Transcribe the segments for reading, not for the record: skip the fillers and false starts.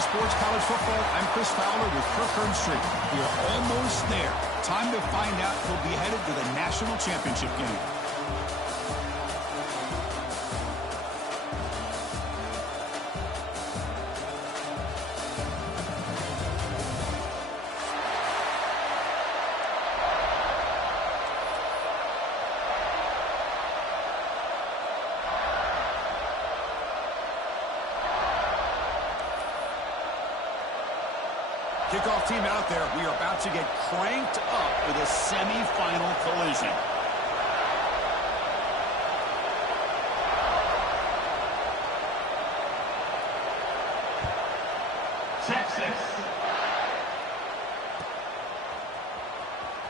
Sports College Football. I'm Chris Fowler with Kirk Herbstreit. We are almost there. Time to find out who'll be headed to the national championship game. Kickoff team out there. We are about to get cranked up with a semifinal collision. Texas.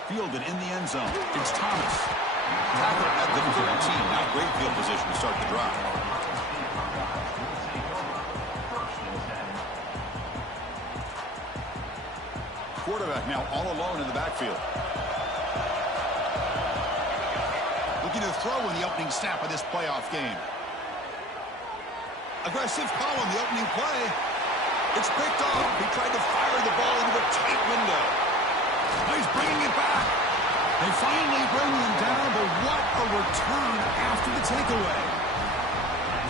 Fielded in the end zone. It's Thomas. Tackle at the 13. Not great field position to start the drive. Quarterback now all alone in the backfield. Looking to throw in the opening snap of this playoff game. Aggressive call on the opening play. It's picked off. He tried to fire the ball into a tight window. Oh, he's bringing it back. They finally bring him down, but what a return after the takeaway.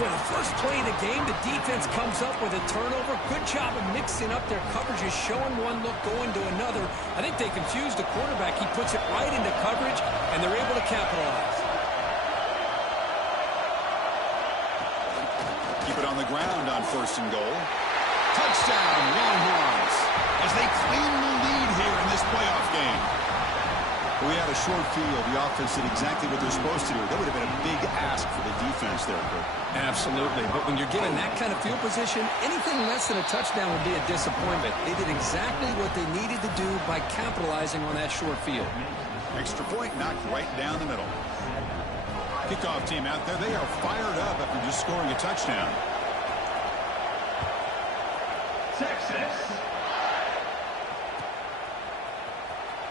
For the first play of the game, the defense comes up with a turnover. Good job of mixing up their coverages, showing one look, going to another. I think they confused the quarterback. He puts it right into coverage, and they're able to capitalize. Keep it on the ground on 1st and goal. Touchdown, Longhorns, as they claim the lead here in this playoff game. We had a short field. The offense did exactly what they're supposed to do. That would have been a big ask for the defense there, Kirk. Absolutely. But when you're given that kind of field position, anything less than a touchdown would be a disappointment. They did exactly what they needed to do by capitalizing on that short field. Extra point knocked right down the middle. Kickoff team out there. They are fired up after just scoring a touchdown. Texas.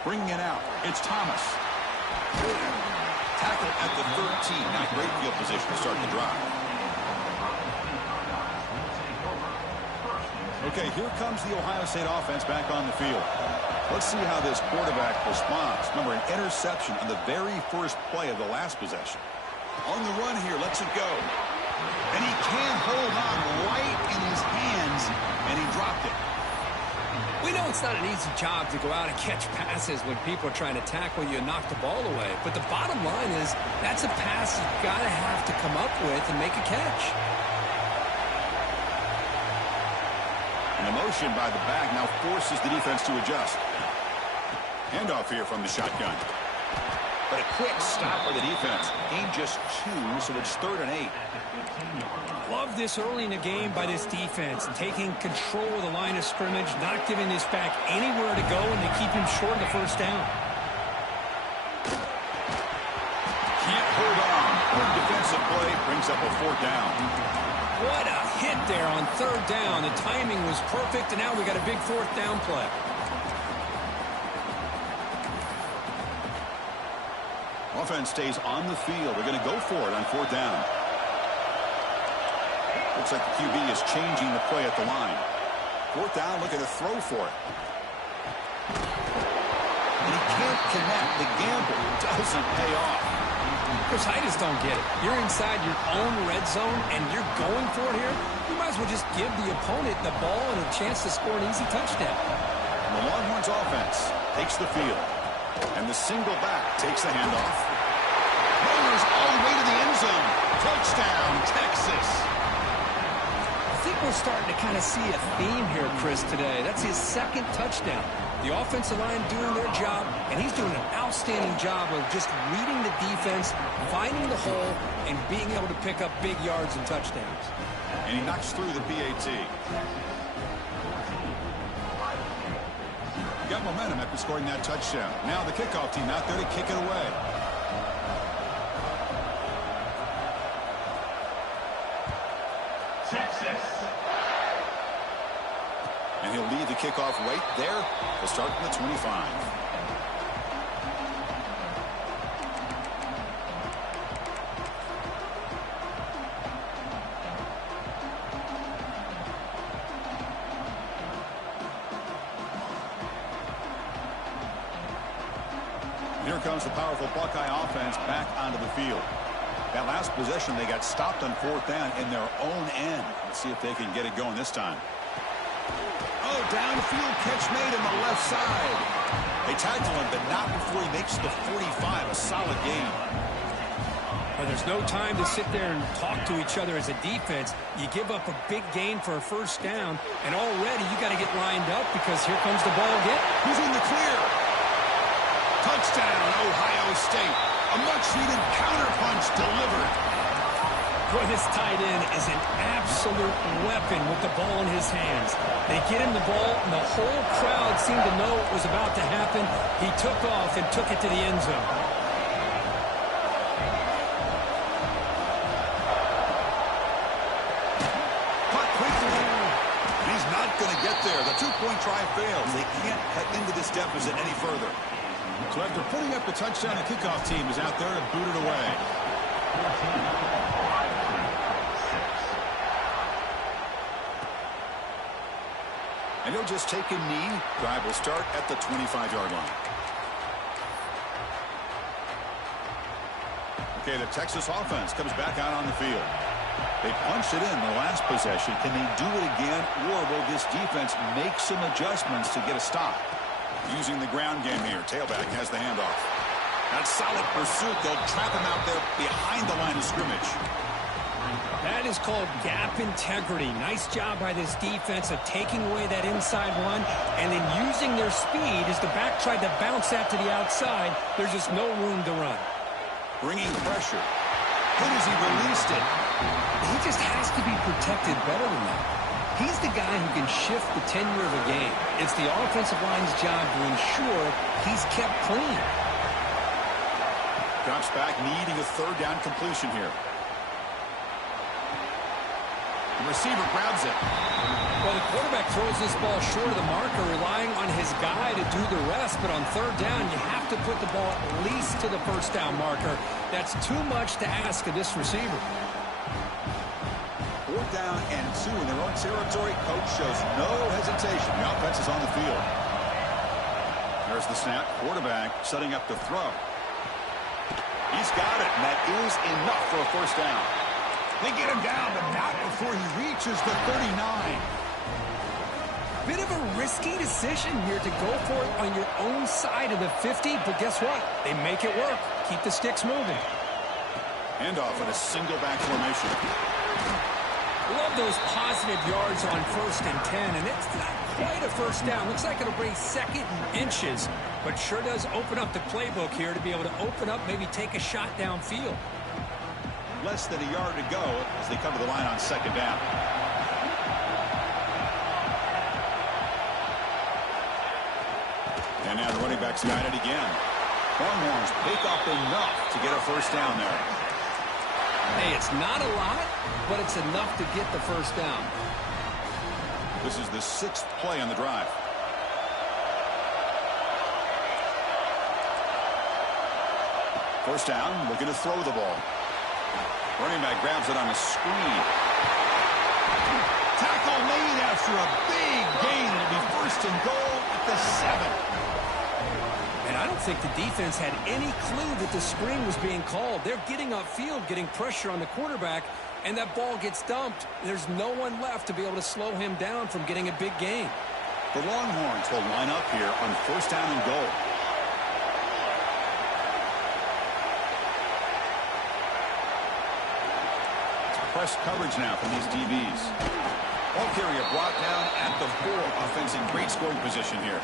Bringing it out. It's Thomas. Tackle at the 13. Not great field position to start the drive. Okay, here comes the Ohio State offense back on the field. Let's see how this quarterback responds. Remember, an interception on the very first play of the last possession. On the run here, lets it go. And he can't hold on right in his hands, and he dropped it. We know it's not an easy job to go out and catch passes when people are trying to tackle you and knock the ball away. But the bottom line is that's a pass you've got to have to come up with and make a catch. An motion by the back now forces the defense to adjust. Handoff here from the shotgun. But a quick stop by the defense. Gain just 2, so it's 3rd and 8. Love this early in the game by this defense, taking control of the line of scrimmage, not giving this back anywhere to go, and they keep him short of the first down. Can't hold on. Good defensive play brings up a 4th down. What a hit there on 3rd down. The timing was perfect, and now we got a big 4th down play. Offense stays on the field. They're going to go for it on 4th down. Looks like the QB is changing the play at the line. 4th down, looking to throw for it. And he can't connect. The gamble doesn't pay off. Chris, I just don't get it. You're inside your own red zone, and you're going for it here. You might as well just give the opponent the ball and a chance to score an easy touchdown. And the Longhorns offense takes the field. And the single back takes the handoff. Rolls all the way to the end zone. Touchdown, Texas. I think we're starting to kind of see a theme here, Chris, today. That's his 2nd touchdown. The offensive line doing their job, and he's doing an outstanding job of just reading the defense, finding the hole, and being able to pick up big yards and touchdowns. And he knocks through the PAT. Got momentum after scoring that touchdown. Now the kickoff team out there to kick it away. Texas. And he'll lead the kickoff right there. He'll start from the 25. here comes the powerful Buckeye offense back onto the field. That last possession, they got stopped on 4th down in their own end. Let's see if they can get it going this time. Oh, downfield catch made on the left side. They tackle him, but not before he makes the 45. A solid game. Well, there's no time to sit there and talk to each other as a defense. You give up a big gain for a 1st down, and already you got to get lined up because here comes the ball again. Who's in the clear? Touchdown, Ohio State. A much-needed counterpunch delivered. Boy, this tight end is an absolute weapon with the ball in his hands. They get him the ball, and the whole crowd seemed to know what was about to happen. He took off and took it to the end zone. Caught quickly. He's not going to get there. The 2-point try fails. They can't cut into this deficit any further. So after putting up the touchdown, the kickoff team is out there to boot it away. And he'll just take a knee. Drive will start at the 25-yard line. Okay, the Texas offense comes back out on the field. They punched it in the last possession. Can they do it again, or will this defense make some adjustments to get a stop? Using the ground game here. Tailback has the handoff. That's solid pursuit. They'll trap him out there behind the line of scrimmage. That is called gap integrity. Nice job by this defense of taking away that inside run and then using their speed as the back tried to bounce that to the outside. There's just no room to run. Bringing pressure. Good as he released it. He just has to be protected better than that. He's the guy who can shift the tenure of a game. It's the offensive line's job to ensure he's kept clean. Drops back, needing a 3rd down completion here. The receiver grabs it. Well, the quarterback throws this ball short of the marker, relying on his guy to do the rest. But on 3rd down, you have to put the ball at least to the 1st down marker. That's too much to ask of this receiver. 4th down and 2 in their own territory. Coach shows no hesitation. The offense is on the field. There's the snap. Quarterback setting up the throw. He's got it, and that is enough for a 1st down. They get him down, but not before he reaches the 39. Bit of a risky decision here to go for it on your own side of the 50, but guess what? They make it work. Keep the sticks moving. Handoff in a single back formation. Love those positive yards on 1st and 10, and it's not quite a 1st down. Looks like it'll bring 2nd and inches, but sure does open up the playbook here to be able to open up, maybe take a shot downfield. Less than a yard to go as they come to the line on 2nd down. And now the running back's got it again. Longhorns pick up enough to get a 1st down there. Hey, it's not a lot, but it's enough to get the 1st down. This is the 6th play on the drive. First down, looking to throw the ball. Running back grabs it on a screen. Tackle made after a big gain. It'll be 1st and goal at the 7. And I don't think the defense had any clue that the screen was being called. They're getting upfield, getting pressure on the quarterback, and that ball gets dumped. There's no one left to be able to slow him down from getting a big gain. The Longhorns will line up here on 1st down and goal. Press coverage now from these DBs. Ball carrier brought down at the 4. Offense in great scoring position here.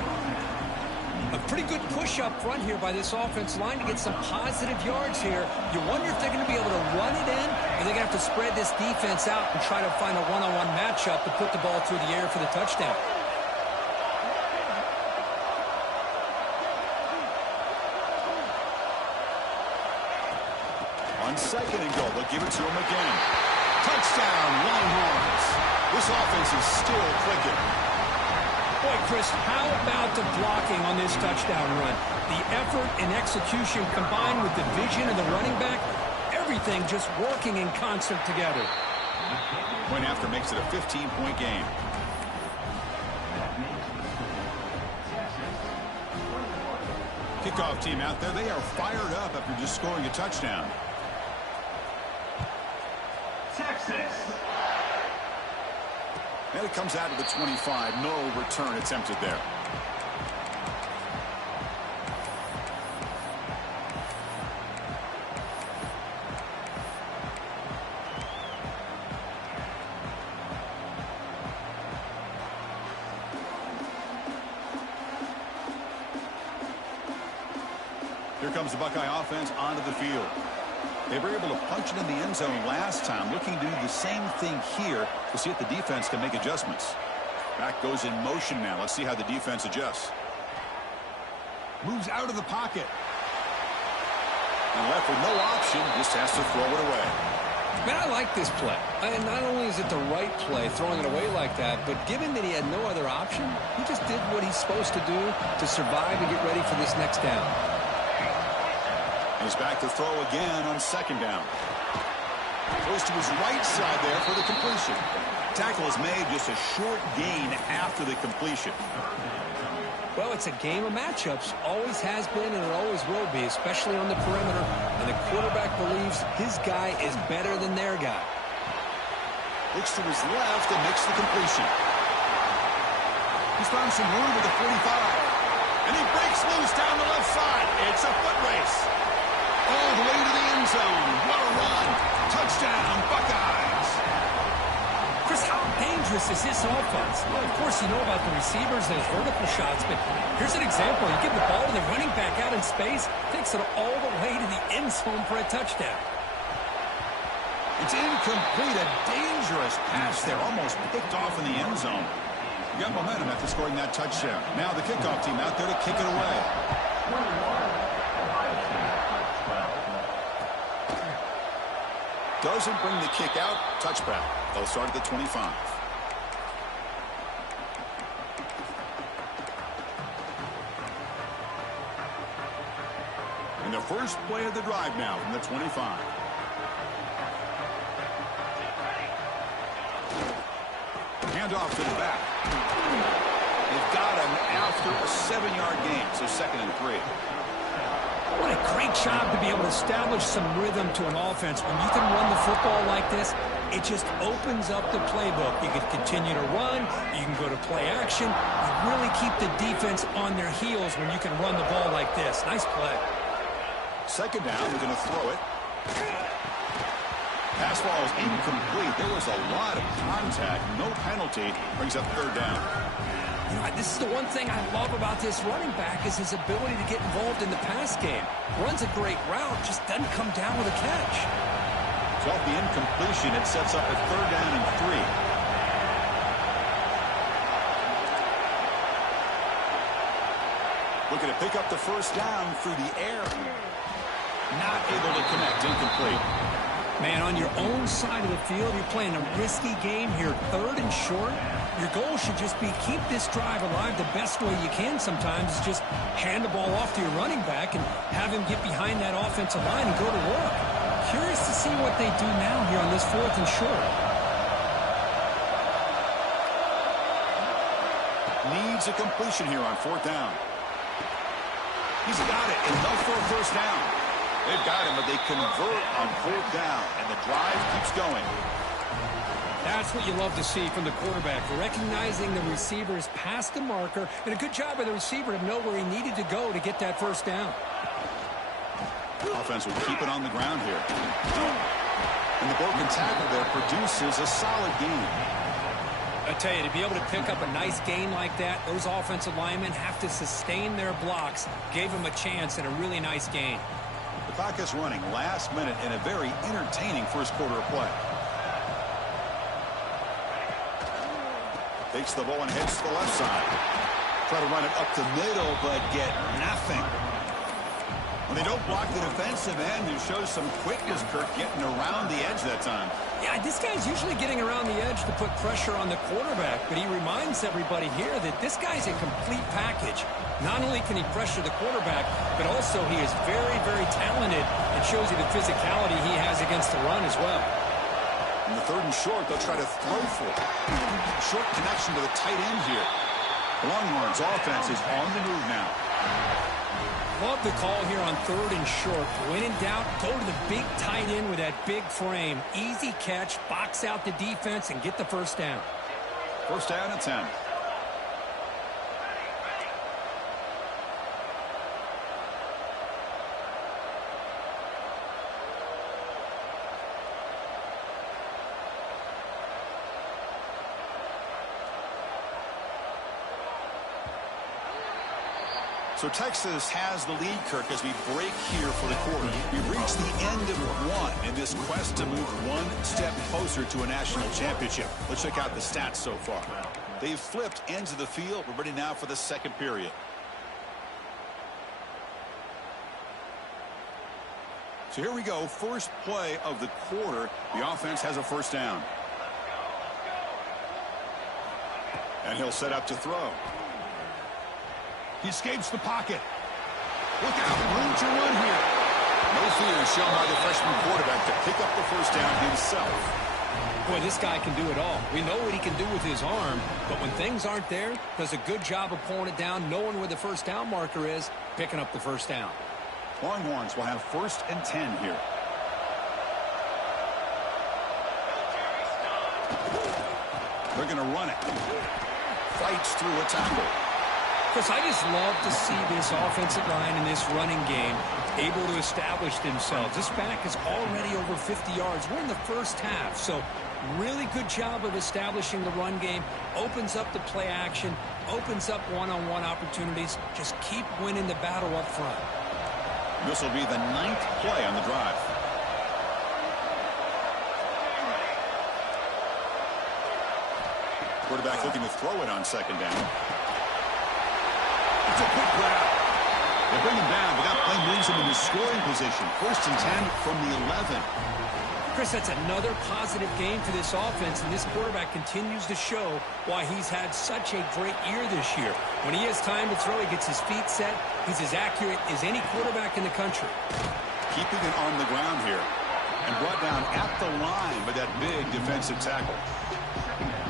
A pretty good push up front here by this offense line to get some positive yards here. You wonder if they're going to be able to run it in, or they're going to have to spread this defense out and try to find a one-on-one matchup to put the ball through the air for the touchdown. On 2nd and goal, they'll give it to him again. Touchdown, Longhorns. This offense is still clicking. Boy, Chris, how about the blocking on this touchdown run? The effort and execution combined with the vision of the running back, everything just working in concert together. Point after makes it a 15-point game. Kickoff team out there, they are fired up after just scoring a touchdown. Texas. And it comes out to the 25. No return attempted there. Here comes the Buckeye offense onto the field. They were able to punch it in the end zone last time, looking to do the same thing here to see if the defense can make adjustments. Back goes in motion now. Let's see how the defense adjusts. Moves out of the pocket. And left with no option, just has to throw it away. Man, I like this play. And not only is it the right play, throwing it away like that, but given that he had no other option, he just did what he's supposed to do to survive and get ready for this next down. He's back to throw again on second down. Goes to his right side there for the completion. Tackle is made, just a short gain after the completion. Well, it's a game of matchups. Always has been and it always will be, especially on the perimeter. And the quarterback believes his guy is better than their guy. Looks to his left and makes the completion. He's found some room with the 45. And he breaks loose down the left side. It's a foot race. All the way to the end zone. What a run. Touchdown, Buckeyes. Chris, how dangerous is this offense? Well, of course, you know about the receivers and his vertical shots, but here's an example. You give the ball to the running back out in space, takes it all the way to the end zone for a touchdown. It's incomplete. A dangerous pass there. Almost picked off in the end zone. You got momentum after scoring that touchdown. Now the kickoff team out there to kick it away. Doesn't bring the kick out. Touchback. They'll start at the 25. And the first play of the drive now from the 25. Handoff to the back. They've got him after a 7-yard gain, so 2nd and 3. What a great job to be able to establish some rhythm to an offense. When you can run the football like this, it just opens up the playbook. You can continue to run. You can go to play action. You really keep the defense on their heels when you can run the ball like this. Nice play. 2nd down, they're going to throw it. Pass ball is incomplete. There was a lot of contact. No penalty. Brings up 3rd down. You know, this is the one thing I love about this running back is his ability to get involved in the pass game. Runs a great route, just doesn't come down with a catch. So off the incompletion, it sets up a 3rd down and 3. Looking to pick up the 1st down through the air. Not able to connect. Incomplete. Man, on your own side of the field, you're playing a risky game here, 3rd and short. Your goal should just be keep this drive alive the best way you can sometimes. Is just hand the ball off to your running back and have him get behind that offensive line and go to work. Curious to see what they do now here on this 4th and short. Needs a completion here on 4th down. He's got it. Enough for a 1st down. They've got him, but they convert on 4th down, and the drive keeps going. That's what you love to see from the quarterback, recognizing the receivers past the marker, and a good job by the receiver to know where he needed to go to get that 1st down. Offense will keep it on the ground here. And the broken tackle there produces a solid gain. I tell you, to be able to pick up a nice gain like that, those offensive linemen have to sustain their blocks. Gave them a chance and a really nice gain. The clock is running last minute in a very entertaining first quarter of play. Takes the ball and heads to the left side. Try to run it up the middle, but get nothing. When they don't block the defensive end, it shows some quickness, Kirk, getting around the edge that time. Yeah, this guy's usually getting around the edge to put pressure on the quarterback, but he reminds everybody here that this guy's a complete package. Not only can he pressure the quarterback, but also he is very, very talented and shows you the physicality he has against the run as well. In the 3rd and short, they'll try to throw for it. Short connection to the tight end here. The Longhorns offense is on the move now. Love the call here on 3rd and short. When in doubt, go to the big tight end with that big frame. Easy catch, box out the defense, and get the first down. First down and 10. So Texas has the lead, Kirk, as we break here for the quarter. We've reached the end of one in this quest to move one step closer to a national championship. Let's check out the stats so far. They've flipped ends of the field. We're ready now for the second period. So here we go. First play of the quarter. The offense has a first down. And he'll set up to throw. He escapes the pocket. Look out, room to run here. No fear shown by the freshman quarterback to pick up the first down himself. Boy, this guy can do it all. We know what he can do with his arm, but when things aren't there, does a good job of pulling it down, knowing where the first down marker is, picking up the first down. Longhorns will have 1st and 10 here. They're going to run it. Fights through a tackle. Chris, I just love to see this offensive line in this running game able to establish themselves. This back is already over 50 yards. We're in the first half, so really good job of establishing the run game. Opens up the play action, opens up one-on-one opportunities. Just keep winning the battle up front. This will be the 9th play on the drive. Quarterback looking to throw it on 2nd down. It's a quick grab. They bring him down, but that play moves him into scoring position. 1st and 10 from the 11. Chris, that's another positive game for this offense, and this quarterback continues to show why he's had such a great year this year. When he has time to throw, he gets his feet set. He's as accurate as any quarterback in the country. Keeping it on the ground here, and brought down at the line by that big defensive tackle.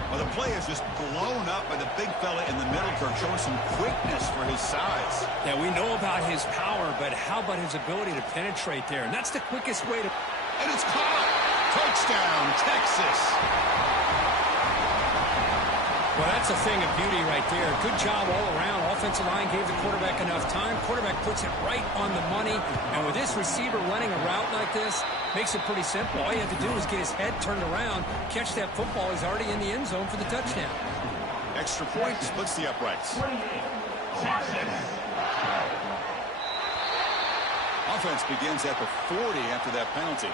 Well, the play is just blown up by the big fella in the middle, Kirk, showing some quickness for his size. Yeah, we know about his power, but how about his ability to penetrate there? And that's the quickest way to... And it's caught! Touchdown, Texas! Well, that's a thing of beauty right there. Good job all around. Offensive line gave the quarterback enough time. Quarterback puts it right on the money. And with this receiver running a route like this, makes it pretty simple. All you have to do is get his head turned around, catch that football. He's already in the end zone for the touchdown. Extra point splits the uprights. Offense begins at the 40 after that penalty.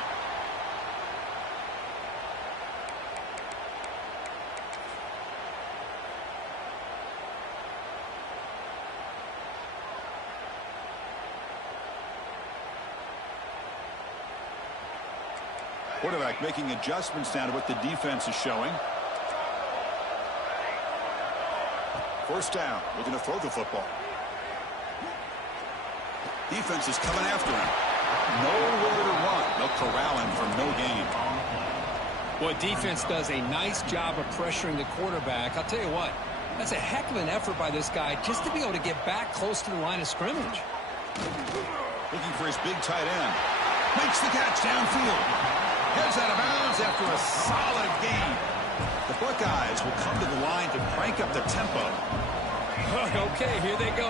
Quarterback making adjustments now to what the defense is showing. 1st down, looking to throw the football. Defense is coming after him. Nowhere to run. They'll corral him for no gain. Well, defense does a nice job of pressuring the quarterback. I'll tell you what, that's a heck of an effort by this guy just to be able to get back close to the line of scrimmage. Looking for his big tight end. Makes the catch downfield. Heads out of bounds after a solid gain. The Buckeyes will come to the line to crank up the tempo. Okay, here they go.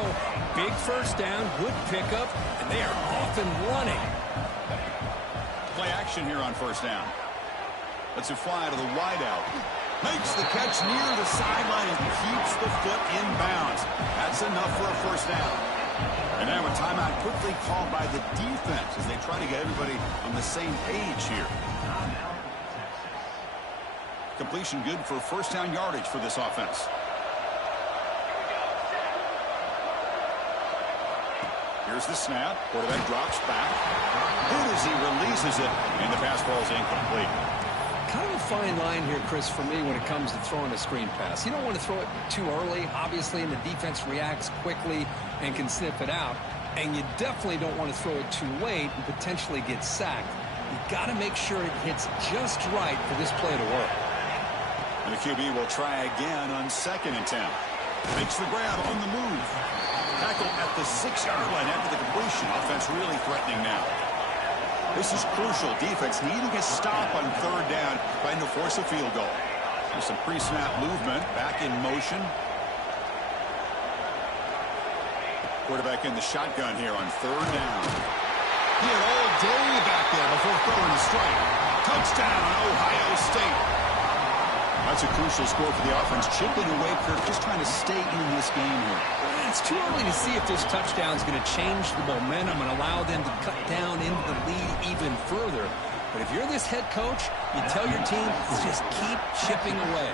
Big first down, good pickup, and they are off and running. Play action here on 1st down. Lets it fly to the wideout. Makes the catch near the sideline and keeps the foot in bounds. That's enough for a 1st down. And now a timeout quickly called by the defense as they try to get everybody on the same page here. Completion good for 1st down yardage for this offense. Here's the snap. Quarterback drops back. Good as he releases it, and the pass falls incomplete. Kind of a fine line here, Chris, for me when it comes to throwing a screen pass. You don't want to throw it too early, obviously, and the defense reacts quickly and can sniff it out. And you definitely don't want to throw it too late and potentially get sacked. You got to make sure it hits just right for this play to work. And the QB will try again on 2nd and 10. Makes the grab on the move. Tackle at the 6-yard line after the completion. Offense really threatening now. This is crucial. Defense needing a stop on 3rd down, trying to force a field goal. There's some pre-snap movement. Back in motion. Quarterback in the shotgun here on 3rd down. He had all day back there before throwing the strike. Touchdown, Ohio State. That's a crucial score for the offense. Chipping away, Kirk, just trying to stay in this game here. It's too early to see if this touchdown is going to change the momentum and allow them to cut down into the lead even further. But if you're this head coach, you tell your team to just keep chipping away.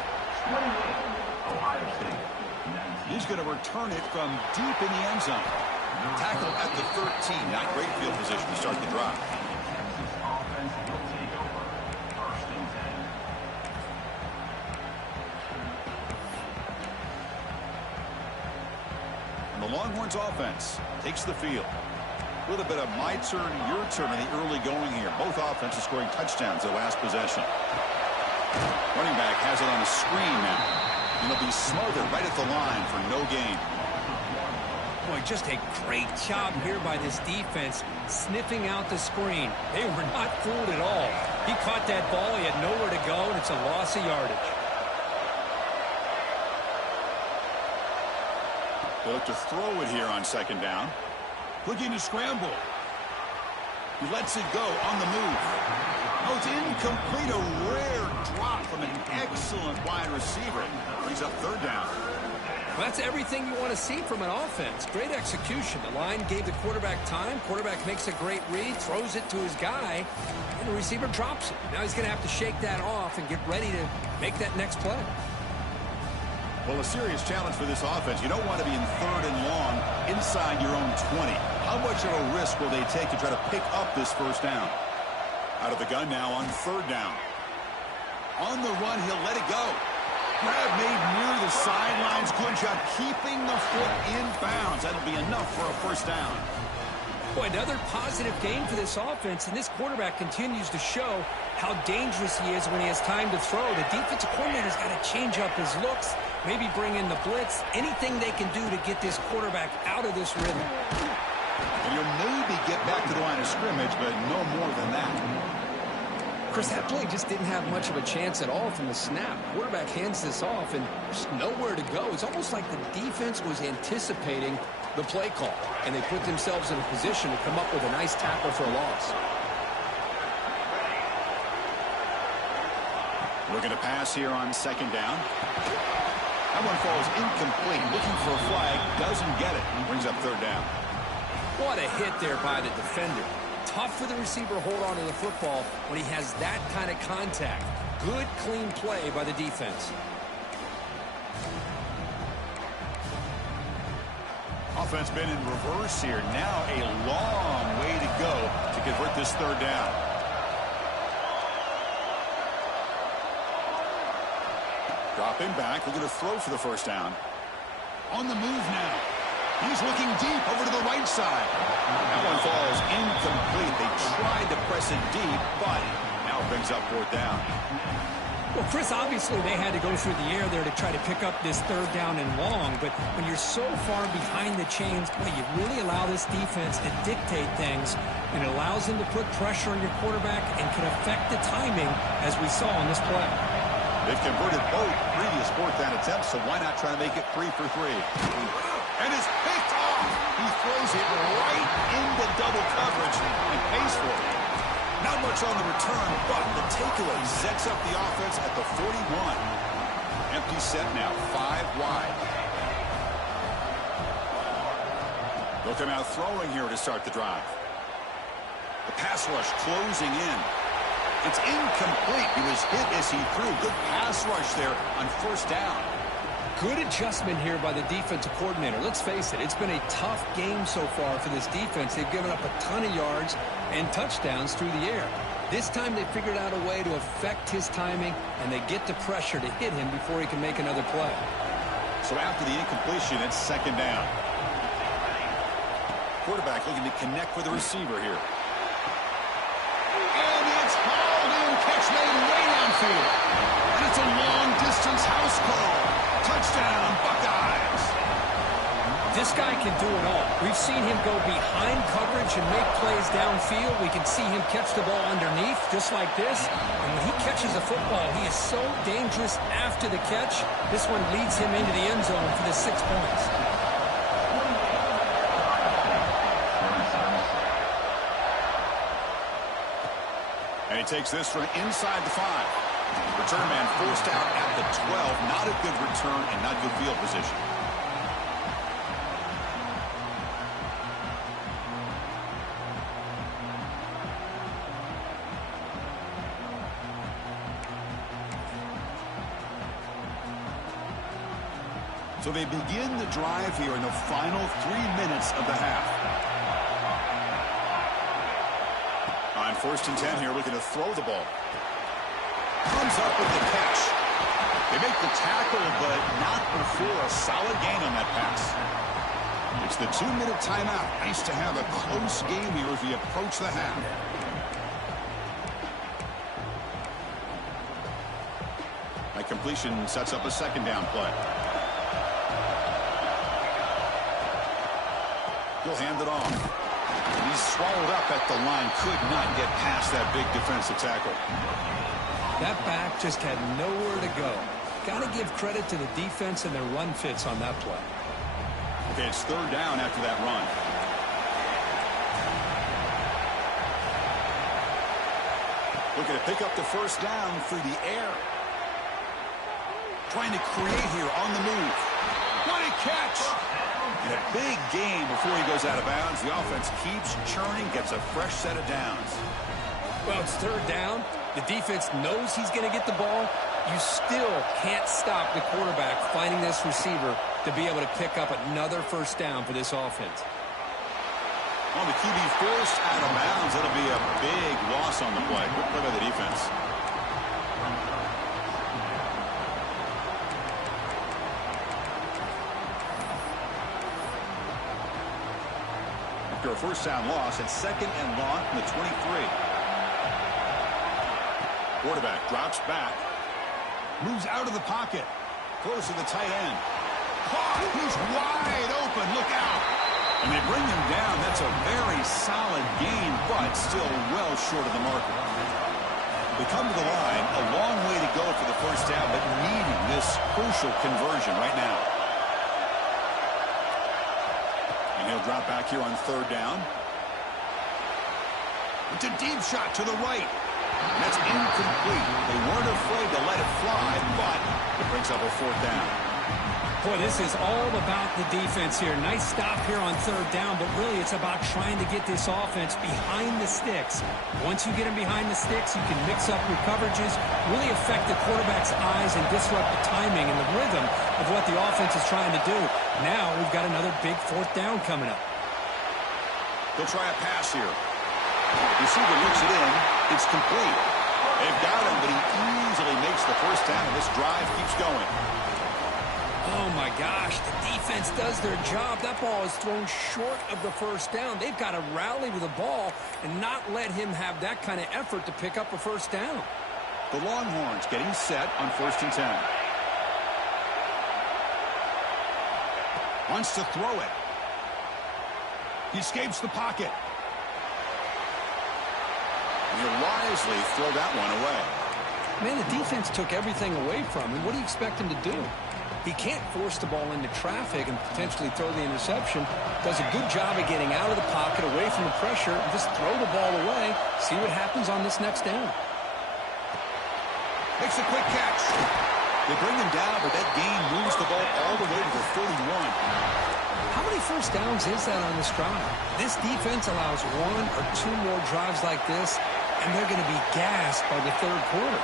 He's going to return it from deep in the end zone. Tackle at the 13. Not great field position to start the drive. And the Longhorns offense takes the field. A little bit of my turn, your turn in the early going here. Both offenses scoring touchdowns their last possession. Running back has it on a screen now. And it'll be smothered right at the line for no gain. Boy, just a great job here by this defense, sniffing out the screen. They were not fooled at all. He caught that ball, he had nowhere to go, and it's a loss of yardage. They look to throw it here on 2nd down. Looking to scramble. He lets it go on the move. Oh, it's incomplete. A rare drop from an excellent wide receiver. Brings up 3rd down. Well, that's everything you want to see from an offense. Great execution. The line gave the quarterback time. Quarterback makes a great read, throws it to his guy, and the receiver drops it. Now he's going to have to shake that off and get ready to make that next play. Well, a serious challenge for this offense. You don't want to be in 3rd and long inside your own 20. How much of a risk will they take to try to pick up this 1st down? Out of the gun now on 3rd down. On the run, he'll let it go. Grab made near the sidelines. Good job keeping the foot in bounds. That'll be enough for a 1st down. Boy, another positive game for this offense, and this quarterback continues to show how dangerous he is when he has time to throw. The defensive coordinator's got to change up his looks, maybe bring in the blitz, anything they can do to get this quarterback out of this rhythm. And you'll maybe get back to the line of scrimmage, but no more than that. Chris, that play just didn't have much of a chance at all from the snap. Quarterback hands this off, and there's nowhere to go. It's almost like the defense was anticipating the play call, and they put themselves in a position to come up with a nice tackle for a loss. Looking to pass here on 2nd down. That one falls incomplete. Looking for a flag. Doesn't get it. Brings up 3rd down. What a hit there by the defender. Tough for the receiver to hold on to the football when he has that kind of contact. Good, clean play by the defense. Offense been in reverse here. Now a long way to go to convert this 3rd down. Dropping back. Looking to throw for the 1st down. On the move now. He's looking deep over to the right side. That one falls incomplete. They tried to press it deep, but now it brings up 4th down. Well, Chris, obviously they had to go through the air there to try to pick up this 3rd down and long, but when you're so far behind the chains, boy, you really allow this defense to dictate things, and it allows them to put pressure on your quarterback and can affect the timing, as we saw on this play. They've converted both previous 4th down attempts, so why not try to make it 3 for 3? And it's picked off. He throws it right into double coverage and pays for it. Not much on the return, but the takeaway sets up the offense at the 41. Empty set now, 5 wide. They'll come out throwing here to start the drive. The pass rush closing in. It's incomplete. He was hit as he threw. Good pass rush there on 1st down. Good adjustment here by the defensive coordinator. Let's face it, it's been a tough game so far for this defense. They've given up a ton of yards and touchdowns through the air. This time they figured out a way to affect his timing, and they get the pressure to hit him before he can make another play. So after the incompletion, it's 2nd down. Quarterback looking to connect with the receiver here. And it's hauled in. Catch made way downfield. And it's a long-distance house call. Touchdown, Buckeyes. This guy can do it all. We've seen him go behind coverage and make plays downfield. We can see him catch the ball underneath, just like this. And when he catches a football, he is so dangerous after the catch. This one leads him into the end zone for the 6 points. And he takes this from inside the 5. Return man forced out at the 12. Not a good return and not good field position. So they begin the drive here in the final 3 minutes of the half. On 1st and 10 here, looking to throw the ball. Comes up with the catch. They make the tackle, but not before a solid gain on that pass. It's the 2-minute timeout. Nice to have a close game here as we approach the half. That completion sets up a 2nd down play. He'll hand it off. And he's swallowed up at the line. Could not get past that big defensive tackle. That back just had nowhere to go. Got to give credit to the defense and their run fits on that play. Okay, it's 3rd down after that run. Looking to pick up the 1st down through the air. Trying to create here on the move. What a catch! And a big game before he goes out of bounds. The offense keeps churning, gets a fresh set of downs. Well, it's 3rd down. The defense knows he's going to get the ball. You still can't stop the quarterback finding this receiver to be able to pick up another 1st down for this offense. On the QB forced out of bounds, it'll be a big loss on the play. Good play by the defense. After a 1st down loss, it's 2nd and long from the 23. Quarterback drops back. Moves out of the pocket. Close to the tight end. Caught. He's wide open. Look out. And they bring him down. That's a very solid gain, but still well short of the marker. They come to the line. A long way to go for the 1st down, but needing this crucial conversion right now. And he'll drop back here on 3rd down. It's a deep shot to the right. And that's incomplete. They weren't afraid to let it fly, but it brings up a 4th down. Boy, this is all about the defense here. Nice stop here on 3rd down, but really it's about trying to get this offense behind the sticks. Once you get them behind the sticks, you can mix up your coverages, really affect the quarterback's eyes and disrupt the timing and the rhythm of what the offense is trying to do. Now we've got another big 4th down coming up. They'll try a pass here. Receiver looks it in. It's complete. They've got him, but he easily makes the 1st down, and this drive keeps going. Oh, my gosh. The defense does their job. That ball is thrown short of the 1st down. They've got to rally with the ball and not let him have that kind of effort to pick up a 1st down. The Longhorns getting set on 1st and 10. Wants to throw it. He escapes the pocket. And he'll wisely throw that one away. Man, the defense took everything away from him. What do you expect him to do? He can't force the ball into traffic and potentially throw the interception. Does a good job of getting out of the pocket, away from the pressure, and just throw the ball away. See what happens on this next down. Makes a quick catch. They bring him down, but that gain moves the ball all the way to the 31. How many 1st downs is that on this drive? This defense allows 1 or 2 more drives like this, and they're going to be gassed by the 3rd quarter.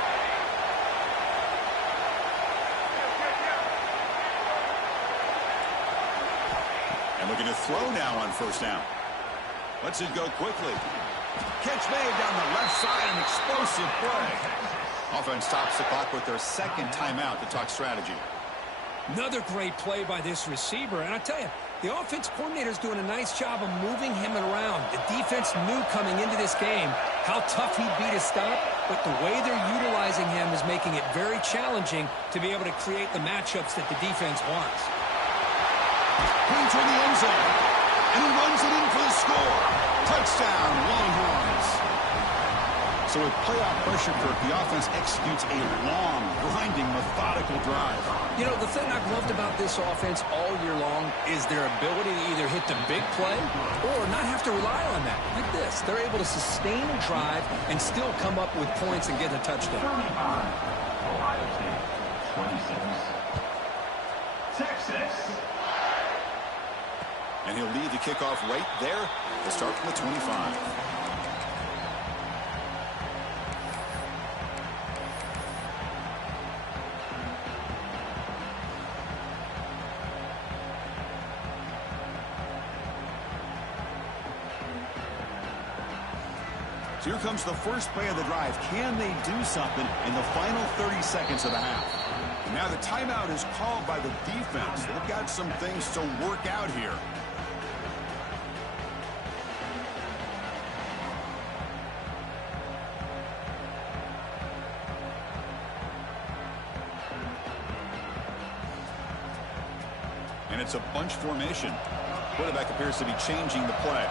And looking to throw now on 1st down. Lets it go quickly. Catch made down the left side, an explosive play. Offense stops the clock with their 2nd timeout to talk strategy. Another great play by this receiver. And I tell you, the offense coordinator is doing a nice job of moving him around. The defense knew coming into this game how tough he'd be to stop, but the way they're utilizing him is making it very challenging to be able to create the matchups that the defense wants. Putting toward the end zone. And he runs it in for the score. Touchdown, Longhorns. So with playoff pressure, Kirk, the offense executes a long, grinding, methodical drive. You know, the thing I've loved about this offense all year long is their ability to either hit the big play or not have to rely on that. Like this, they're able to sustain a drive and still come up with points and get a touchdown. 35, Ohio State, 26, Texas. And he'll lead the kickoff right there. They'll start from the 25. So here comes the first play of the drive. Can they do something in the final 30 seconds of the half? And now the timeout is called by the defense. They've got some things to work out here. And it's a bunch formation. Quarterback appears to be changing the play.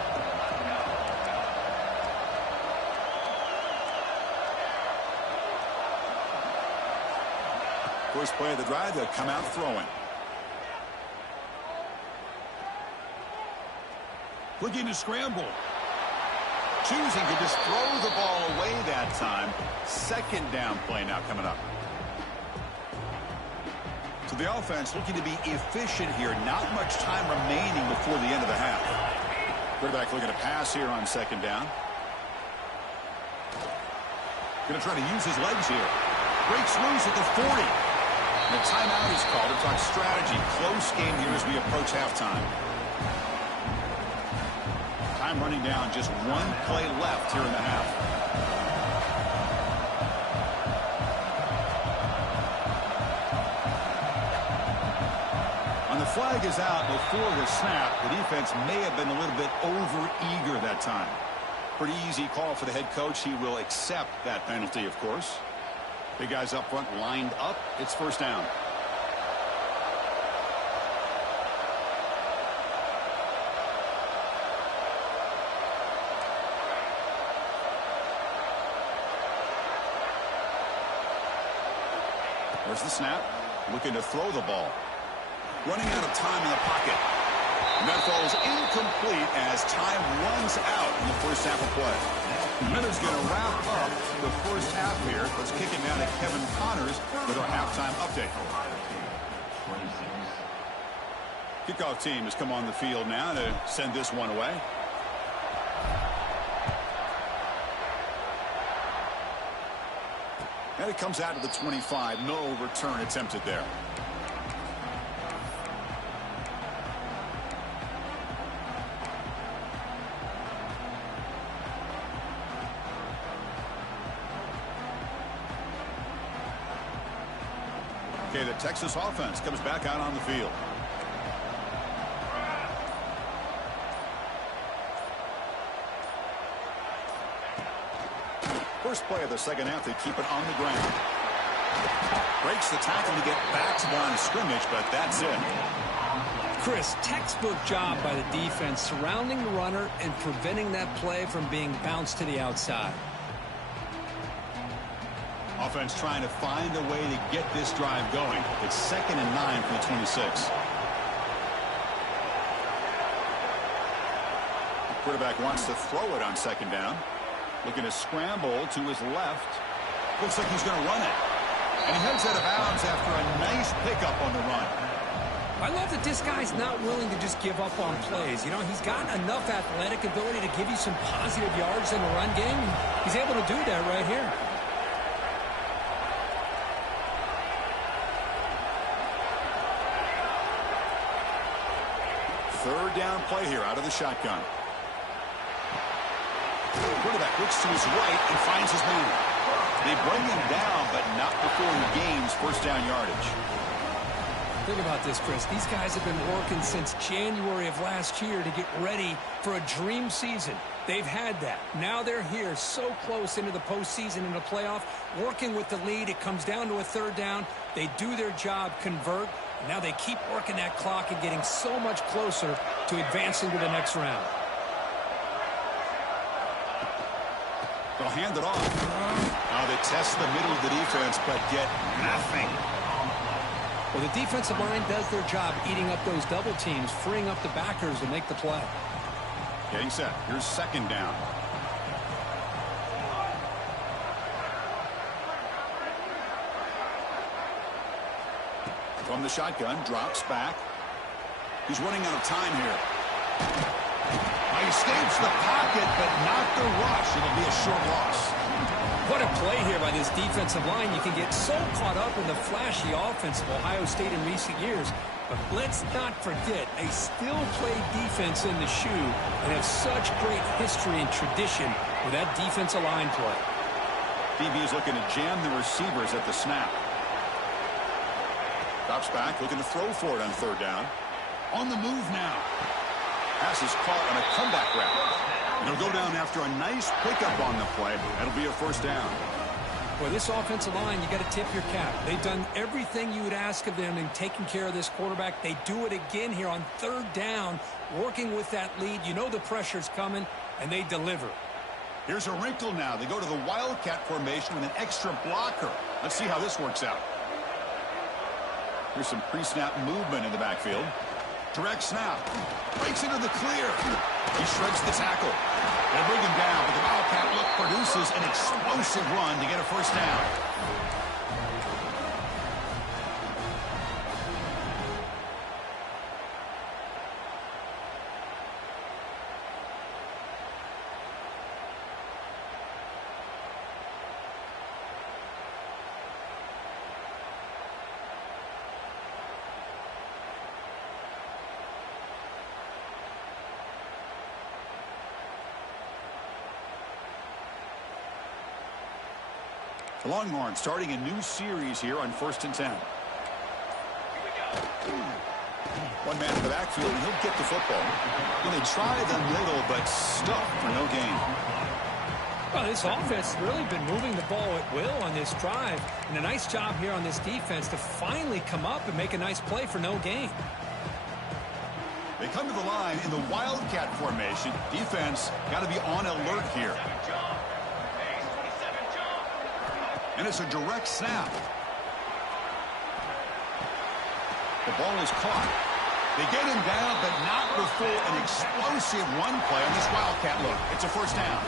First play of the drive, they'll come out throwing. Looking to scramble. Choosing to just throw the ball away that time. Second down play now coming up. So the offense looking to be efficient here. Not much time remaining before the end of the half. Quarterback looking to pass here on second down. Going to try to use his legs here. Breaks loose at the 40. And a timeout is called to talk strategy. Close game here as we approach halftime. Time running down. Just one play left here in the half. On the flag is out before the snap. The defense may have been a little bit over-eager that time. Pretty easy call for the head coach. He will accept that penalty, of course. Big guys up front lined up. It's first down. There's the snap. Looking to throw the ball. Running out of time in the pocket. And that falls incomplete as time runs out in the first half of play. Miller's going to wrap up the first half here. Let's kick it down to Kevin Connors with our halftime update. Kickoff team has come on the field now to send this one away. And it comes out to the 25. No return attempted there. Okay, the Texas offense comes back out on the field. First play of the second half, they keep it on the ground. Breaks the tackle to get back to the line of scrimmage, but that's it. Chris, textbook job by the defense surrounding the runner and preventing that play from being bounced to the outside. Offense trying to find a way to get this drive going. It's 2nd and 9 for the 26. The quarterback wants to throw it on second down. Looking to scramble to his left. Looks like he's going to run it. And he heads out of bounds after a nice pickup on the run. I love that this guy's not willing to just give up on plays. You know, he's got enough athletic ability to give you some positive yards in the run game. He's able to do that right here. Third down play here out of the shotgun. Quarterback looks to his right and finds his man. They bring him down, but not before he gains first down yardage. Think about this, Chris. These guys have been working since January of last year to get ready for a dream season. They've had that. Now they're here so close into the postseason and the playoff, working with the lead. It comes down to a third down. They do their job, convert. Now they keep working that clock and getting so much closer to advancing to the next round. They'll hand it off. Now they test the middle of the defense, but get nothing. Well, the defensive line does their job eating up those double teams, freeing up the backers to make the play. Getting set. Here's second down. From the shotgun, drops back. He's running out of time here. He escapes the pocket, but not the rush. It'll be a short loss. What a play here by this defensive line. You can get so caught up in the flashy offense of Ohio State in recent years. But let's not forget, they still play defense in the shoe and have such great history and tradition with that defensive line play. DB is looking to jam the receivers at the snap. Drops back, looking to throw for it on third down. On the move now. Pass is caught on a comeback route. And he'll go down after a nice pickup on the play. That'll be a first down. Well, this offensive line, you got to tip your cap. They've done everything you would ask of them in taking care of this quarterback. They do it again here on third down, working with that lead. You know the pressure's coming, and they deliver. Here's a wrinkle now. They go to the Wildcat formation with an extra blocker. Let's see how this works out. Here's some pre-snap movement in the backfield. Direct snap. Breaks into the clear. He shreds the tackle. They'll bring him down, but the Wildcat look produces an explosive run to get a first down. The Longhorns starting a new series here on 1st and 10. One man in the backfield, and he'll get the football. Well, they try the middle, but stuck for no gain. Well, this offense has really been moving the ball at will on this drive. And a nice job here on this defense to finally come up and make a nice play for no gain. They come to the line in the Wildcat formation. Defense got to be on alert here. And it's a direct snap. The ball is caught. They get him down, but not before an explosive run play on this Wildcat look. It's a first down.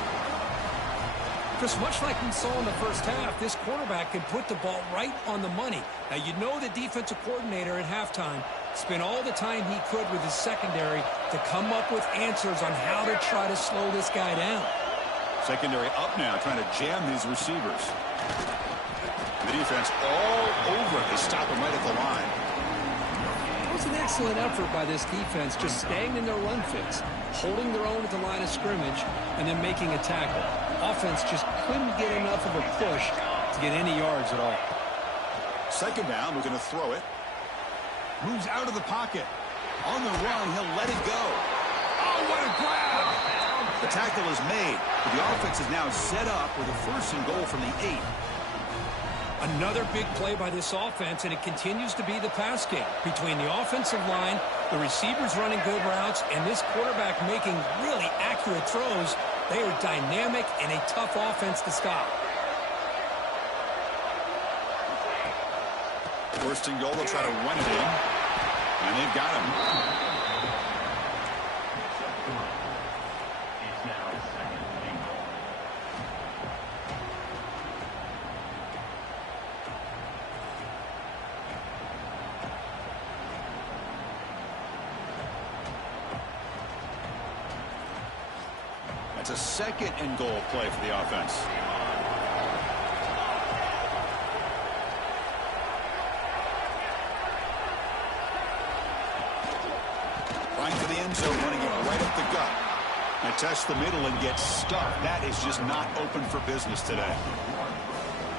Just much like we saw in the first half, this quarterback can put the ball right on the money. Now, you know the defensive coordinator at halftime spent all the time he could with his secondary to come up with answers on how to try to slow this guy down. Secondary up now, trying to jam these receivers. The defense all over it. They stop him right at the line. It was an excellent effort by this defense, just staying in their run fits, holding their own at the line of scrimmage, and then making a tackle. Offense just couldn't get enough of a push to get any yards at all. Second down, we're going to throw it. Moves out of the pocket. On the run, he'll let it go. Oh, what a grab! The tackle is made, but the offense is now set up with a 1st and goal from the 8. Another big play by this offense, and it continues to be the pass game. Between the offensive line, the receivers running good routes, and this quarterback making really accurate throws, they are dynamic and a tough offense to stop. 1st and goal, they'll try to run it in, and they've got him. It's a 2nd and goal play for the offense. Trying for the end zone, running it right up the gut. They test the middle and get stuck. That is just not open for business today.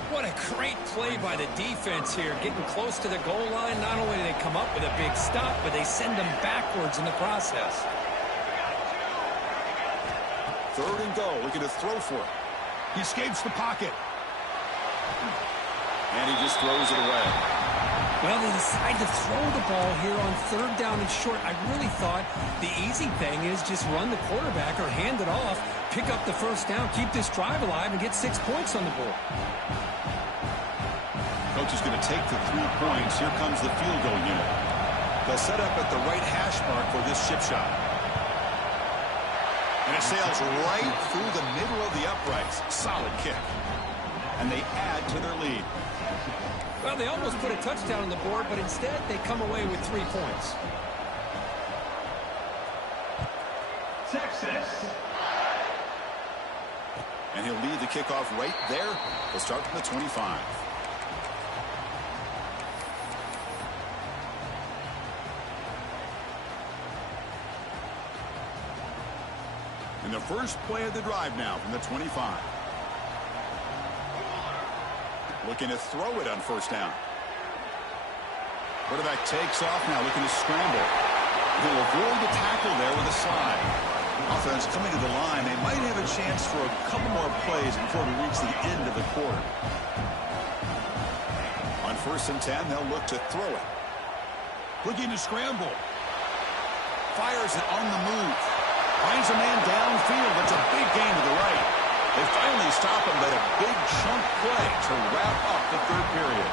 What a great play by the defense here. Getting close to the goal line, not only do they come up with a big stop, but they send them backwards in the process. 3rd and goal, looking to throw for it. He escapes the pocket. And he just throws it away. Well, they decide to throw the ball here on 3rd down and short. I really thought the easy thing is just run the quarterback or hand it off, pick up the 1st down, keep this drive alive, and get 6 points on the board. Coach is going to take the 3 points. Here comes the field goal unit. They'll set up at the right hash mark for this chip shot. And it sails right through the middle of the uprights. Solid kick. And they add to their lead. Well, they almost put a touchdown on the board, but instead they come away with 3 points. Texas. And he'll lead the kickoff right there. They'll start from the 25. And the first play of the drive now from the 25. Looking to throw it on 1st down. Quarterback takes off now, looking to scramble. He'll avoid the tackle there with a slide. Offense coming to the line. They might have a chance for a couple more plays before we reach the end of the quarter. On 1st and 10, they'll look to throw it. Looking to scramble. Fires it on the move. Finds a man downfield. That's a big gain to the right. They finally stop him, but a big chunk play to wrap up the 3rd period.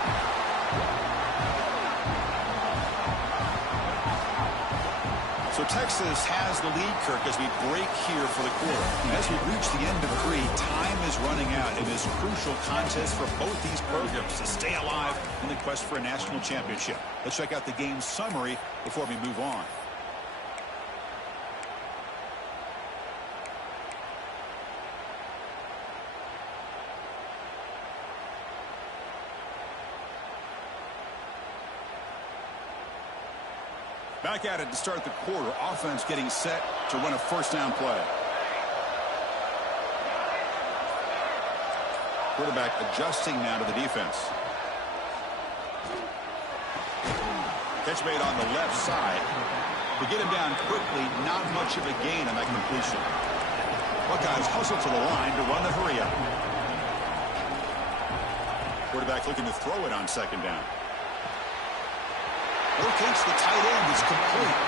So Texas has the lead, Kirk, as we break here for the quarter. And as we reach the end of 3, time is running out in this crucial contest for both these programs to stay alive in the quest for a national championship. Let's check out the game summary before we move on. Back at it to start the quarter. Offense getting set to run a 1st down play. Quarterback adjusting now to the defense. Catch made on the left side. To get him down quickly, not much of a gain on that completion. Buckeyes hustle to the line to run the hurry up. Quarterback looking to throw it on 2nd down. Locates the tight end. Is complete.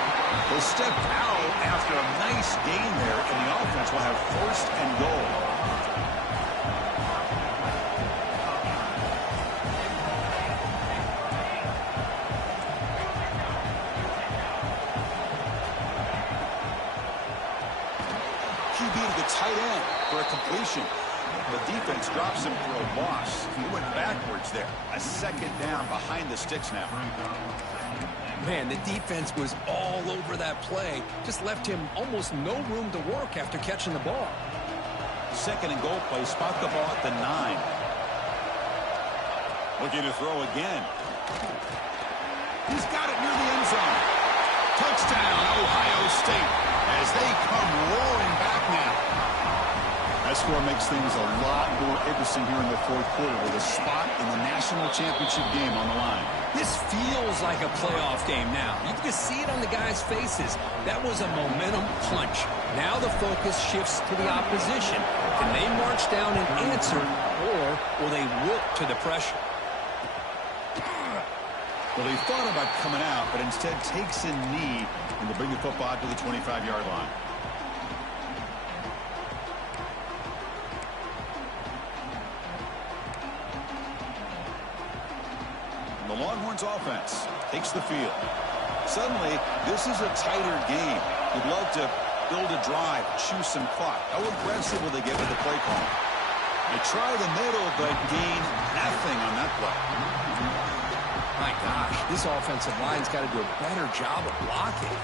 He'll step out after a nice gain there, and the offense will have 1st and goal. QB to the tight end for a completion. The defense drops him for a loss. He went backwards there. A 2nd down behind the sticks now. Man, the defense was all over that play. Just left him almost no room to work after catching the ball. 2nd and goal play. Spot the ball at the 9. Looking to throw again. He's got it near the end zone. Touchdown, Ohio State, as they come roaring back now. That score makes things a lot more interesting here in the 4th quarter with a spot in the national championship game on the line. This feels like a playoff game now. You can just see it on the guys' faces. That was a momentum punch. Now the focus shifts to the opposition. Can they march down and answer, or will they wilt to the pressure? Well, he thought about coming out, but instead takes a knee and to bring the football to the 25-yard line. The Longhorns offense takes the field. Suddenly, this is a tighter game. You'd love to build a drive, chew some clock. How aggressive will they get with the play call? They try the middle, but gain nothing on that play. My gosh, this offensive line's got to do a better job of blocking.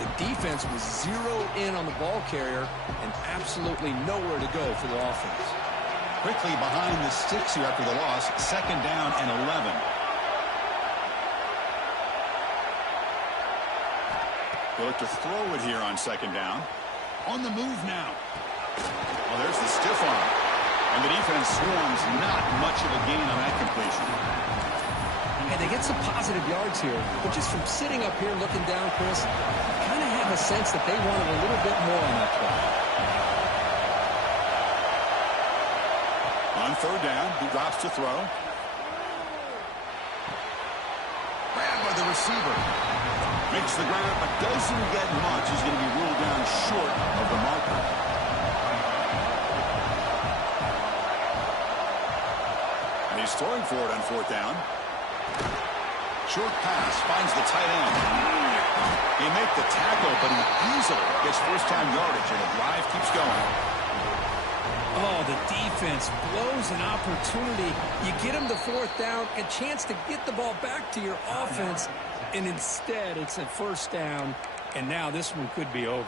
The defense was zeroed in on the ball carrier and absolutely nowhere to go for the offense. Quickly behind the sticks here after the loss. 2nd down and 11. They look to throw it here on 2nd down. On the move now. Well, there's the stiff arm. And the defense swarms. Not much of a gain on that completion. And they get some positive yards here. But just from sitting up here looking down, Chris, I kind of have a sense that they wanted a little bit more on that play. On 3rd down, he drops to throw. to the receiver. Makes the grab, but doesn't get much. He's going to be ruled down short of the marker. And he's throwing for it on 4th down. Short pass, finds the tight end. He makes the tackle, but he easily gets first-time yardage, and the drive keeps going. Oh, the defense blows an opportunity. You get him the 4th down, a chance to get the ball back to your offense, and instead it's a 1st down, and now this one could be over.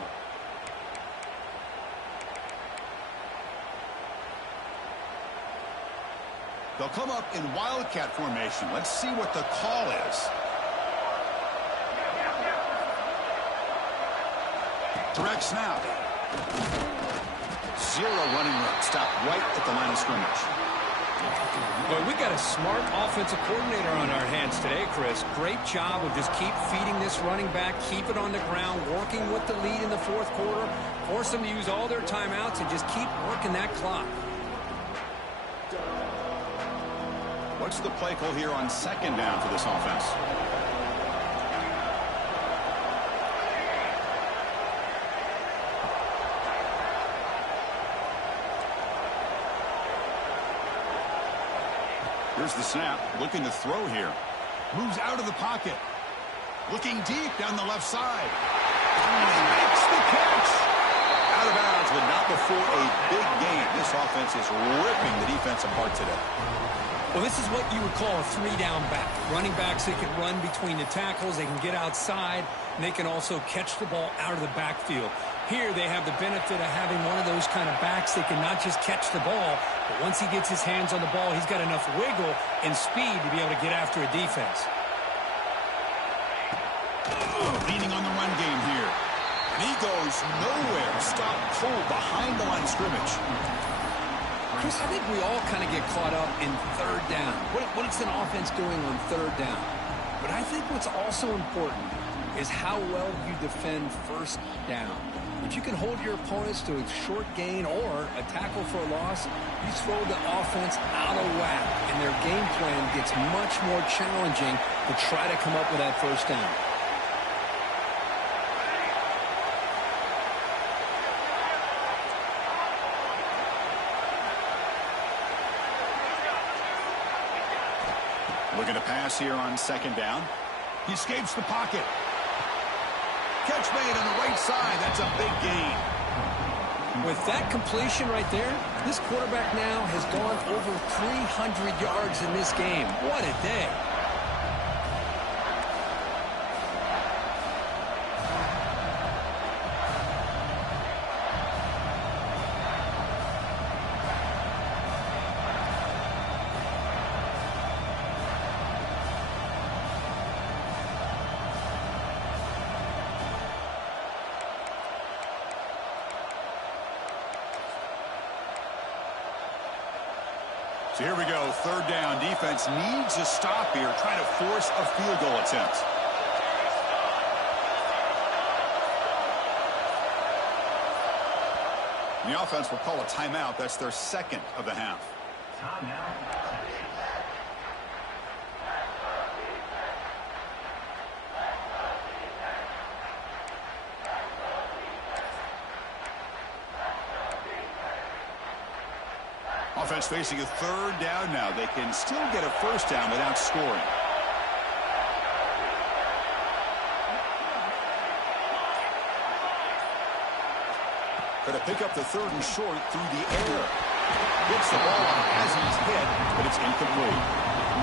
They'll come up in wildcat formation. Let's see what the call is. Direct snap. 0 running room. Stop right at the line of scrimmage. Well, we got a smart offensive coordinator on our hands today, Chris. Great job of just keep feeding this running back, keep it on the ground, working with the lead in the 4th quarter, force them to use all their timeouts, and just keep working that clock. What's the play call here on 2nd down for this offense? Here's the snap, looking to throw here. Moves out of the pocket. Looking deep down the left side. Makes the catch. Out of bounds, but not before a big game. This offense is ripping the defense apart today. Well, this is what you would call a 3-down back. Running backs, they can run between the tackles, they can get outside, and they can also catch the ball out of the backfield. Here, they have the benefit of having one of those kind of backs that can not just catch the ball, but once he gets his hands on the ball, he's got enough wiggle and speed to be able to get after a defense. Leaning on the run game here. And he goes nowhere. Stop cold behind the line of scrimmage. Chris, I think we all kind of get caught up in 3rd down. What is an offense doing on 3rd down? But I think what's also important is how well you defend 1st down. If you can hold your opponents to a short gain or a tackle for a loss, you throw the offense out of whack, and their game plan gets much more challenging to try to come up with that 1st down. Looking to pass here on 2nd down. He escapes the pocket. Catch made on the right side. That's a big gain. With that completion right there, this quarterback now has gone over 300 yards in this game. What a day. So here we go, 3rd down. Defense needs a stop here, trying to force a field goal attempt. And the offense will call a timeout. That's their 2nd of the half. Offense facing a 3rd down now. They can still get a 1st down without scoring. Going to pick up the 3rd and short through the air. Gets the ball on as he's hit, but it's incomplete.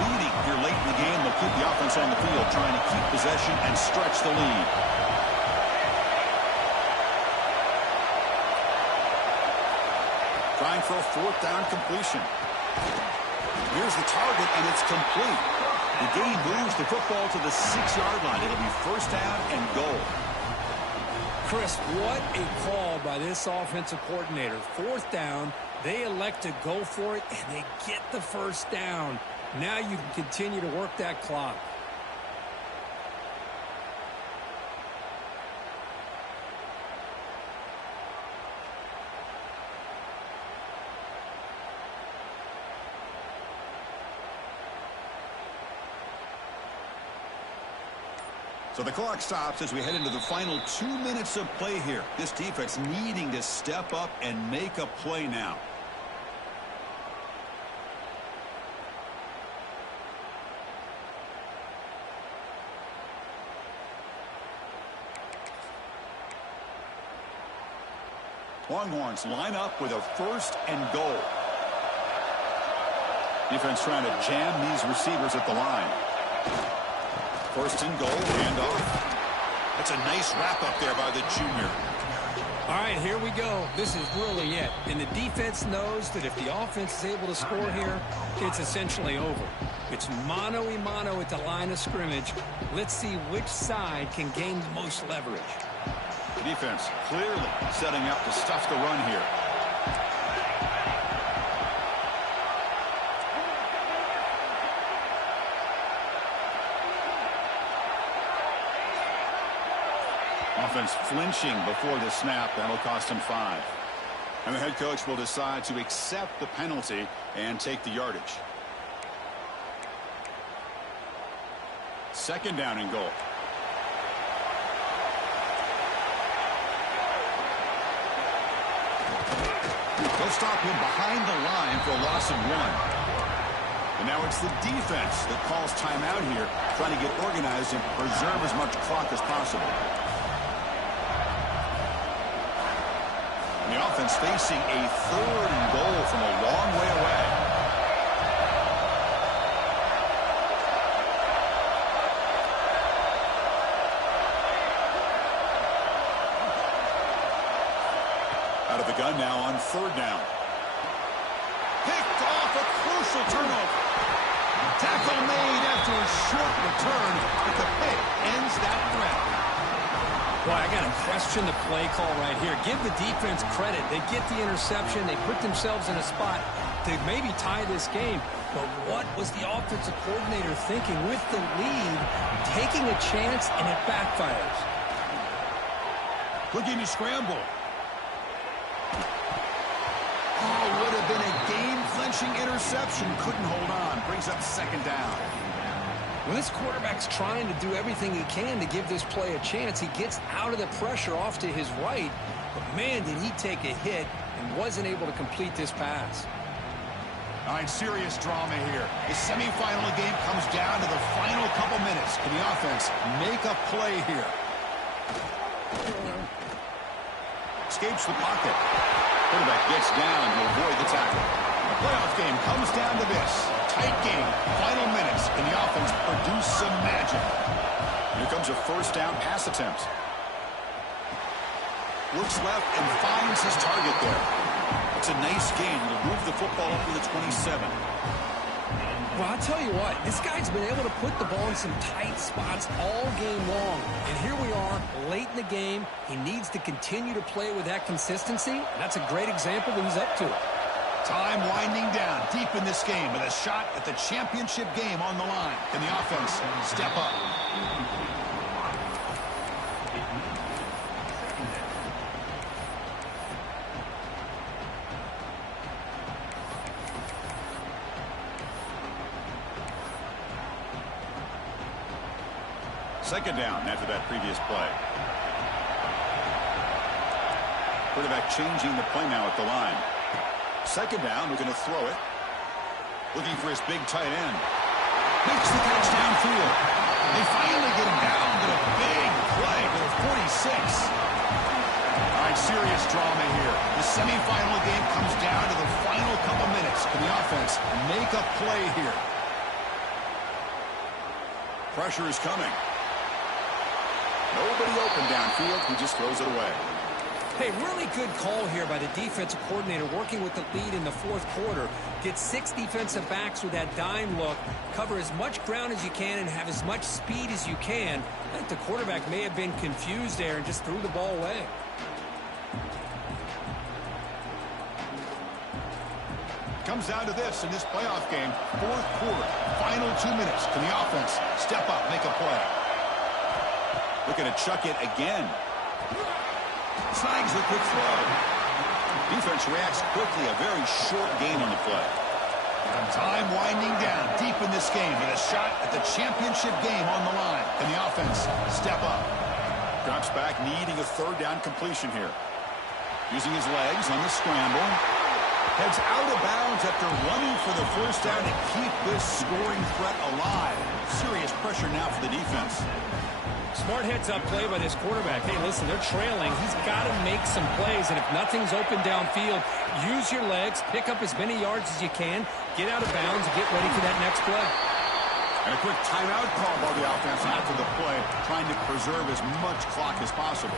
Leading here late in the game, they'll keep the offense on the field, trying to keep possession and stretch the lead. Trying for a 4th down completion. Here's the target, and it's complete. The game moves the football to the 6-yard line. It'll be 1st down and goal. Chris, what a call by this offensive coordinator. 4th down, they elect to go for it, and they get the 1st down. Now you can continue to work that clock. So the clock stops as we head into the final 2 minutes of play here. This defense needing to step up and make a play now. Longhorns line up with a 1st and goal. Defense trying to jam these receivers at the line. 1st and goal, handoff. That's a nice wrap-up there by the junior. All right, here we go. This is really it. And the defense knows that if the offense is able to score here, it's essentially over. It's mano-a-mano at the line of scrimmage. Let's see which side can gain the most leverage. The defense clearly setting up to stuff the run here. Offense flinching before the snap. That'll cost him 5. And the head coach will decide to accept the penalty and take the yardage. 2nd down and goal. They'll stop him behind the line for a loss of 1. And now it's the defense that calls timeout here, trying to get organized and preserve as much clock as possible. And the offense facing a 3rd and goal from a long way away. Out of the gun now on 3rd down. Picked off, a crucial turnover. Tackle made after a short return, but the pick ends that threat. Boy, I got to question the play call right here. Give the defense credit. They get the interception. They put themselves in a spot to maybe tie this game. But what was the offensive coordinator thinking with the lead, taking a chance, and it backfires? Looking to scramble. Oh, would have been a game-clinching interception. Couldn't hold on. Brings up 2nd down. When this quarterback's trying to do everything he can to give this play a chance, he gets out of the pressure off to his right. But, man, did he take a hit and wasn't able to complete this pass. All right, serious drama here. The semifinal game comes down to the final couple minutes. Can the offense make a play here? Escapes the pocket. Quarterback gets down to avoid the tackle. The playoff game comes down to this. Tight game, final minutes. Can the offense produce some magic? Here comes a 1st down pass attempt. Looks left and finds his target there. It's a nice gain. He'll move the football up to the 27. Well, I'll tell you what, this guy's been able to put the ball in some tight spots all game long. And here we are, late in the game. He needs to continue to play with that consistency. And that's a great example that he's up to it. Time winding down deep in this game with a shot at the championship game on the line. Can the offense step up? Second down after that previous play. Quarterback changing the play now at the line. 2nd down, looking to throw it. Looking for his big tight end. Makes the catch downfield. They finally get him down, but a big play to the 46. All right, serious drama here. The semifinal game comes down to the final couple minutes. Can the offense make a play here? Pressure is coming. Nobody open downfield. He just throws it away. Hey, really good call here by the defensive coordinator working with the lead in the 4th quarter. Get 6 defensive backs with that dime look. Cover as much ground as you can and have as much speed as you can. I think the quarterback may have been confused there and just threw the ball away. Comes down to this in this playoff game. 4th quarter, final 2 minutes. Can the offense step up, make a play? Looking to chuck it again. Snags the quick throw. Defense reacts quickly. A very short gain on the play. Time winding down deep in this game with a shot at the championship game on the line. Can the offense step up? Drops back, needing a third down completion here. Using his legs on the scramble. Heads out of bounds after running for the first down to keep this scoring threat alive. Serious pressure now for the defense. Smart heads-up play by this quarterback. Hey, listen, they're trailing. He's got to make some plays, and if nothing's open downfield, use your legs, pick up as many yards as you can, get out of bounds, and get ready for that next play. And a quick timeout call by the offense after the play, trying to preserve as much clock as possible.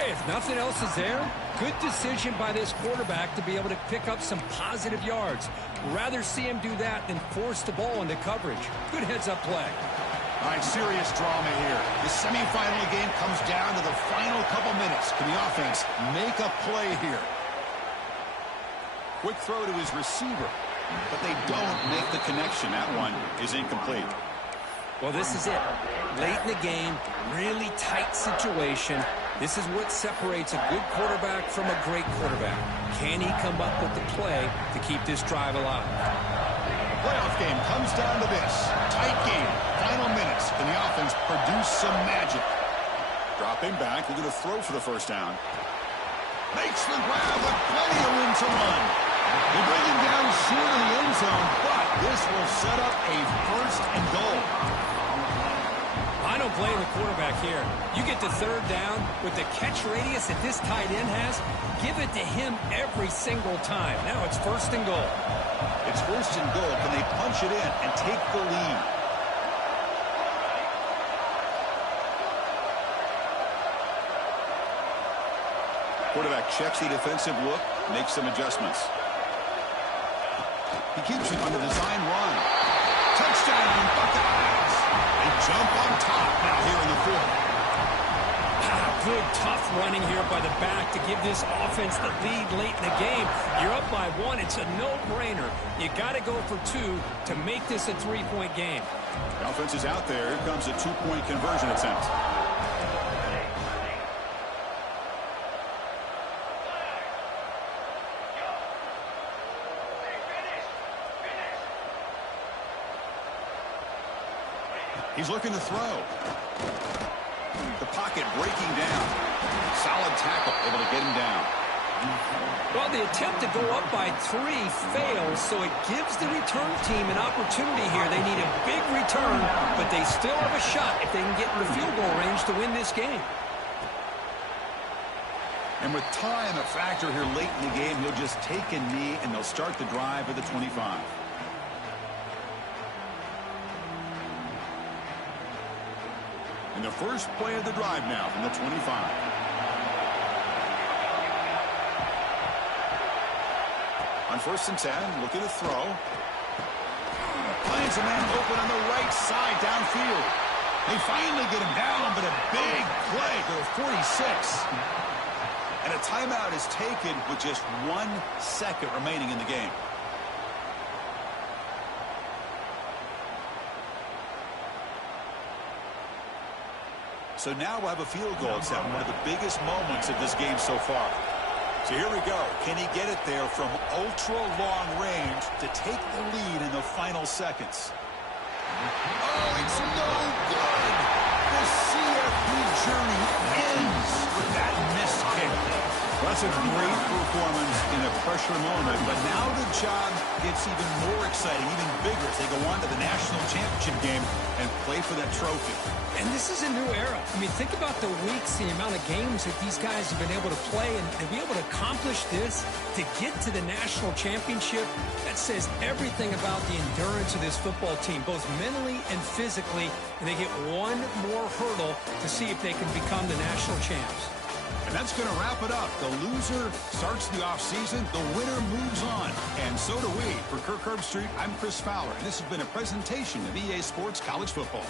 Hey, if nothing else is there, good decision by this quarterback to be able to pick up some positive yards. Rather see him do that than force the ball into coverage. Good heads-up play. All right, serious drama here. The semifinal game comes down to the final couple minutes. Can the offense make a play here? Quick throw to his receiver, but they don't make the connection. That one is incomplete. Well, this is it. Late in the game, really tight situation. This is what separates a good quarterback from a great quarterback. Can he come up with the play to keep this drive alive? Playoff game comes down to this. Tight game. Final minutes. Can the offense produce some magic? Dropping back. Looking to throw for the first down. Makes the grab with plenty of room to run. They bring him down short of the end zone, but this will set up a first and goal. I don't blame the quarterback here. You get the third down with the catch radius that this tight end has, give it to him every single time. Now it's first and goal. It's first and goal. Can they punch it in and take the lead? Quarterback checks the defensive look, makes some adjustments. He keeps it on the design run. Touchdown, Buckeyes! They jump on top now here in the fourth. Good, tough running here by the back to give this offense the lead late in the game. You're up by one. It's a no-brainer. You got to go for two to make this a three-point game. The offense is out there. Here comes a two-point conversion attempt. He's looking to throw. The pocket breaking down. Solid tackle, able to get him down. Well, the attempt to go up by 3 fails, so it gives the return team an opportunity here. They need a big return, but they still have a shot if they can get in the field goal range to win this game. And with time a factor here late in the game, he'll just take a knee, and they'll start the drive at the 25. And the first play of the drive now from the 25. On 1st and 10, looking to throw. Finds a man open on the right side downfield. They finally get him down, but a big play to the 46. And a timeout is taken with just 1 second remaining in the game. So now we'll have a field goal attempt, one of the biggest moments of this game so far. So here we go. Can he get it there from ultra-long range to take the lead in the final seconds? Oh, it's no good. The CFP journey ends with that missed kick. Well, that's a great performance in a pressure moment, but now the job gets even more exciting, even bigger as they go on to the national championship game and play for that trophy. And this is a new era. I mean, think about the weeks, the amount of games that these guys have been able to play, and to be able to accomplish this, to get to the national championship, that says everything about the endurance of this football team, both mentally and physically, and they get one more hurdle to see if they can become the national champs. And that's going to wrap it up. The loser starts the offseason. The winner moves on. And so do we. For Kirk Herbstreit, I'm Chris Fowler. And this has been a presentation of EA Sports College Football.